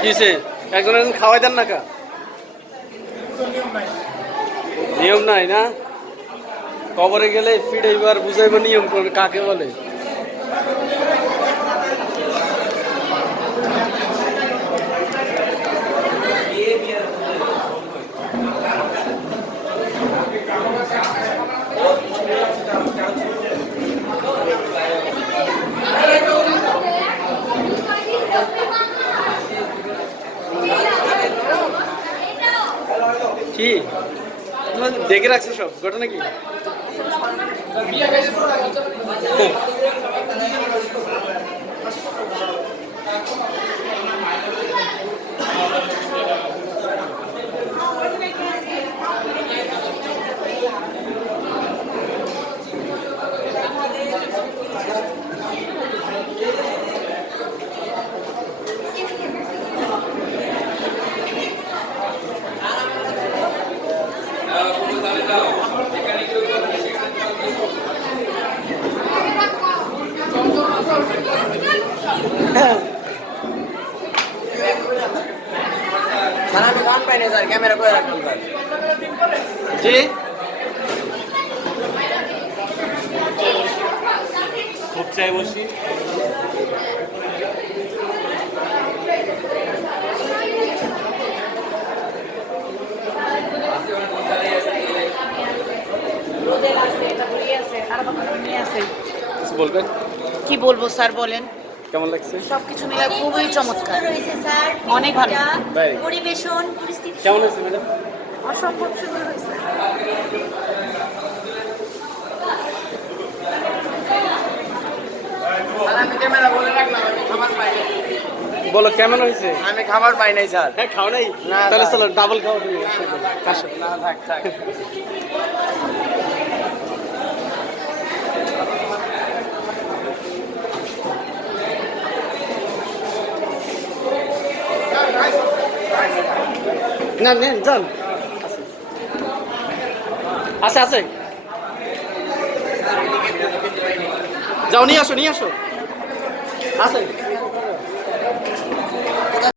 কিসে একজন খাওয়াই দেন না কা? নিয়ম নাই না? কবরে গেলে ফিডাইবার বুঝাইব নিয়ম কোন- কাকে বলে? কি? দেখে রাখছো সব ঘটনা কি? Gracias. স্যার আমি গান পাইনি স্যার ক্যামেরা করে রাখলাম স্যার জি? খুব চাই বসি। কিছু বলবেন? কি বলব স্যার বলেন। কেমন লাগছে? সবকিছু মিলে খুবই চমৎকার। রয়েছে স্যার অনেক ভালো। পরিবেশন পরিস্থিতি। কেমন হয়েছে ম্যাডাম অসম্ভব সুন্দর হয়েছে। বলে কেমন হয়েছে? আমি খাবার পাই নাই স্যার। হ্যাঁ খাও নাই? না, তাহলে চলো ডাবল খাও তুমি না থাক থাক। না নেন যান। আছে আছে। যাও নিয়ে আসো নিয়ে আসো। আছে।